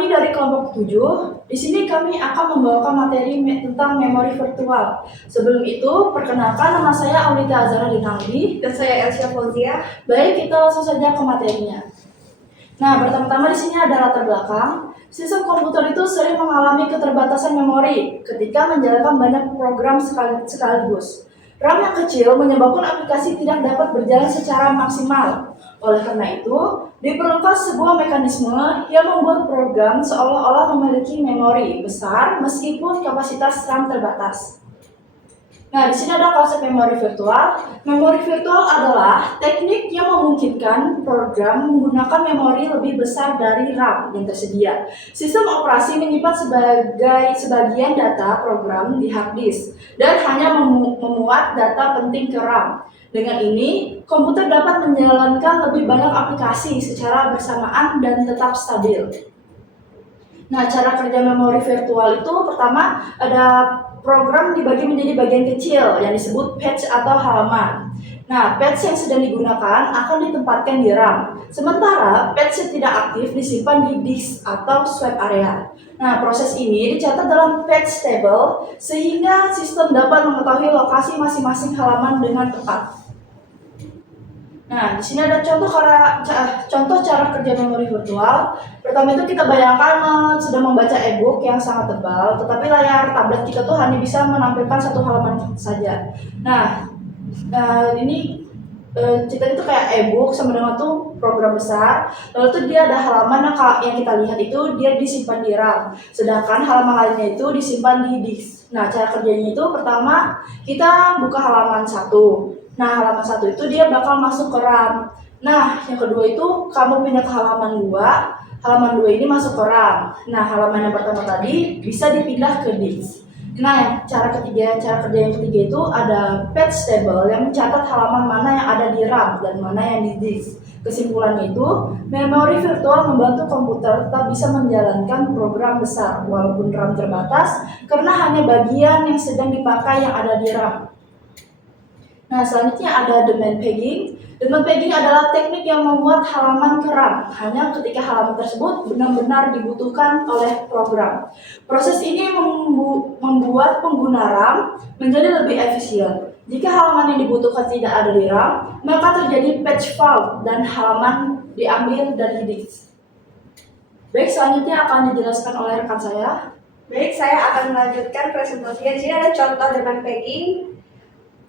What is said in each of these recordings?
kami dari kelompok 7. Di sini kami akan membawakan materi tentang memori virtual. Sebelum itu, perkenalkan nama saya Aulita Azhara Dinaldi Dan saya Elsia Fauzia. Baik, kita langsung saja ke materinya. Nah, pertama-tama di sini ada latar belakang. Sistem komputer itu sering mengalami keterbatasan memori ketika menjalankan banyak program sekaligus. RAM yang kecil menyebabkan aplikasi tidak dapat berjalan secara maksimal. Oleh karena itu, diperlukan sebuah mekanisme yang membuat program seolah-olah memiliki memori besar meskipun kapasitas RAM terbatas. Nah, di sini ada konsep memori virtual. Memori virtual adalah teknik yang memungkinkan program menggunakan memori lebih besar dari RAM yang tersedia. Sistem operasi menyimpan sebagian data program di hard disk dan hanya memuat data penting ke RAM. Dengan ini, komputer dapat menjalankan lebih banyak aplikasi secara bersamaan dan tetap stabil. Nah, cara kerja memori virtual itu pertama ada program dibagi menjadi bagian kecil yang disebut patch atau halaman. Nah, patch yang sedang digunakan akan ditempatkan di RAM. Sementara patch yang tidak aktif disimpan di disk atau swap area. Nah, proses ini dicatat dalam patch table sehingga sistem dapat mengetahui lokasi masing-masing halaman dengan tepat. Nah, di sini ada contoh cara kerja memori virtual. Pertama itu kita bayangkan sedang membaca e-book yang sangat tebal, tetapi layar tablet kita tuh hanya bisa menampilkan satu halaman saja. Nah, ini kita itu kayak e-book sama dengan tuh program besar. Lalu tuh dia ada halaman yang kita lihat itu dia disimpan di RAM, sedangkan halaman lainnya itu disimpan di disk. Nah, cara kerjanya itu pertama kita buka halaman 1. Nah, halaman 1 itu dia bakal masuk ke RAM. Nah, yang kedua itu kamu pindah ke halaman 2. Halaman 2 ini masuk ke RAM. Nah, halaman yang pertama tadi bisa dipindah ke disk. Nah, cara kerja yang ketiga itu ada patch table yang mencatat halaman mana yang ada di RAM dan mana yang di disk. Kesimpulannya itu, memori virtual membantu komputer tetap bisa menjalankan program besar walaupun RAM terbatas karena hanya bagian yang sedang dipakai yang ada di RAM. Nah, selanjutnya ada domain pegging. Domain pegging adalah teknik yang membuat halaman ke RAM hanya ketika halaman tersebut benar-benar dibutuhkan oleh program. Proses ini membuat pengguna RAM menjadi lebih efisien. Jika halaman yang dibutuhkan tidak ada di RAM, maka terjadi patch fault dan halaman diambil dari disk. Baik, selanjutnya akan dijelaskan oleh rekan saya. Baik, saya akan melanjutkan presentasinya. Di sini ada contoh domain pegging.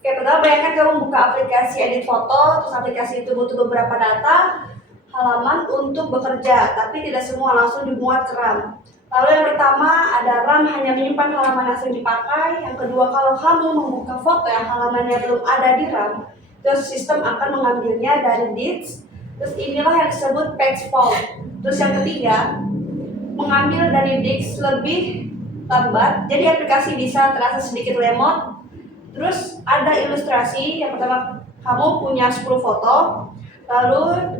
Oke, pertama bayangkan kamu buka aplikasi edit foto, terus aplikasi itu butuh beberapa data halaman untuk bekerja, tapi tidak semua langsung dimuat ke RAM. Lalu yang pertama ada RAM hanya menyimpan halaman yang sering dipakai. Yang kedua, kalau kamu membuka foto yang halamannya belum ada di RAM, terus sistem akan mengambilnya dari disk. Terus inilah yang disebut patch fault. Terus yang ketiga, mengambil dari disk lebih lambat, jadi aplikasi bisa terasa sedikit lemot. Terus ada ilustrasi, yang pertama kamu punya 10 foto, lalu 2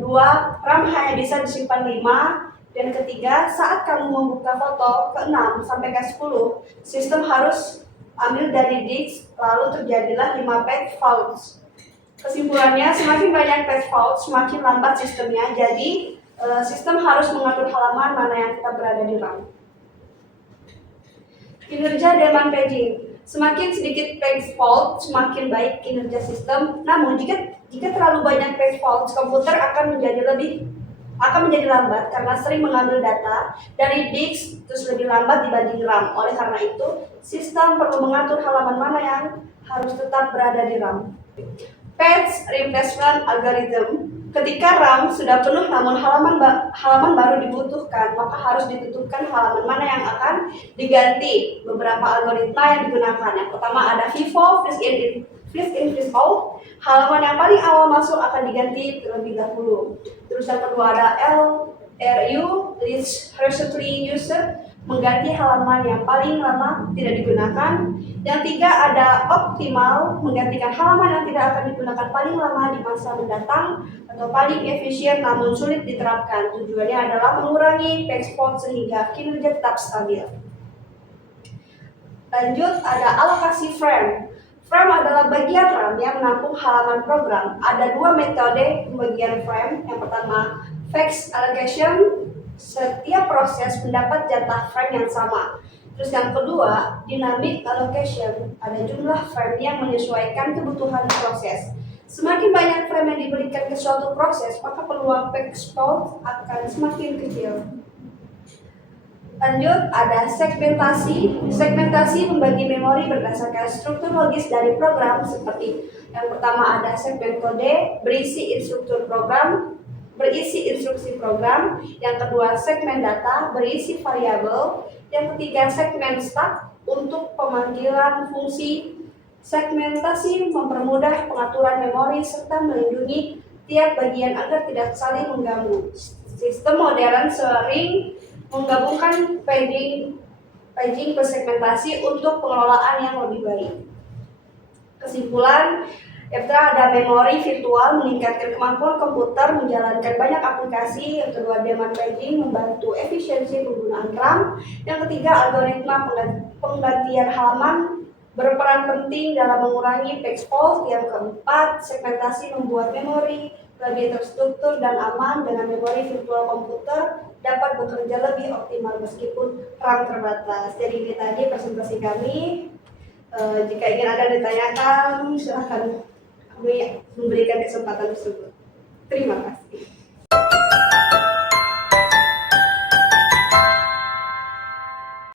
RAM hanya bisa disimpan 5, dan ketiga saat kamu membuka foto ke-6 sampai ke-10, sistem harus ambil dari disk, lalu terjadilah 5 patch faults. Kesimpulannya, semakin banyak patch faults, semakin lambat sistemnya, jadi sistem harus mengatur halaman mana yang kita berada di RAM. Kinerja domain pegging. Semakin sedikit patch fault, semakin baik kinerja sistem. Namun jika terlalu banyak patch fault, komputer akan menjadi lambat karena sering mengambil data dari disk, terus lebih lambat dibanding RAM. Oleh karena itu, sistem perlu mengatur halaman mana yang harus tetap berada di RAM. Patch replacement algorithm. Ketika RAM sudah penuh namun halaman baru dibutuhkan, maka harus ditentukan halaman mana yang akan diganti. Beberapa algoritma yang digunakan. Yang pertama ada FIFO, freeze in, freeze out. Halaman yang paling awal masuk akan diganti terlebih dahulu. Terus yang kedua ada LRU, least recently used, mengganti halaman yang paling lama tidak digunakan. Yang tiga ada optimal, menggantikan halaman yang tidak akan digunakan paling lama di masa mendatang, atau paling efisien namun sulit diterapkan. Tujuannya adalah mengurangi patch fault sehingga kinerja tetap stabil. Lanjut ada alokasi frame. Frame adalah bagian RAM yang menampung halaman program. Ada 2 metode pembagian frame. Yang pertama fixed allocation, setiap proses mendapat jatah frame yang sama. Terus yang kedua, dynamic allocation. Ada jumlah frame yang menyesuaikan kebutuhan proses. Semakin banyak frame yang diberikan ke suatu proses, maka peluang exploit akan semakin kecil. Lanjut, ada segmentasi. Segmentasi membagi memori berdasarkan struktur logis dari program seperti yang pertama ada segmen kode berisi instruktur program, berisi instruksi program. Yang kedua, segmen data berisi variabel. Yang ketiga, segmen stack untuk pemanggilan fungsi. Segmentasi mempermudah pengaturan memori serta melindungi tiap bagian agar tidak saling mengganggu. Sistem modern sering menggabungkan paging bersegmentasi untuk pengelolaan yang lebih baik. Kesimpulan, ada memori virtual meningkatkan kemampuan komputer menjalankan banyak aplikasi. Yang kedua, demand paging membantu efisiensi penggunaan RAM. Yang ketiga, algoritma penggantian halaman berperan penting dalam mengurangi page fault. Yang keempat, segmentasi membuat memori lebih terstruktur dan aman. Dengan memori virtual komputer dapat bekerja lebih optimal meskipun RAM terbatas. Jadi ini tadi presentasi kami. Jika ingin ada ditanyakan, silahkan kami memberikan kesempatan tersebut. Terima kasih.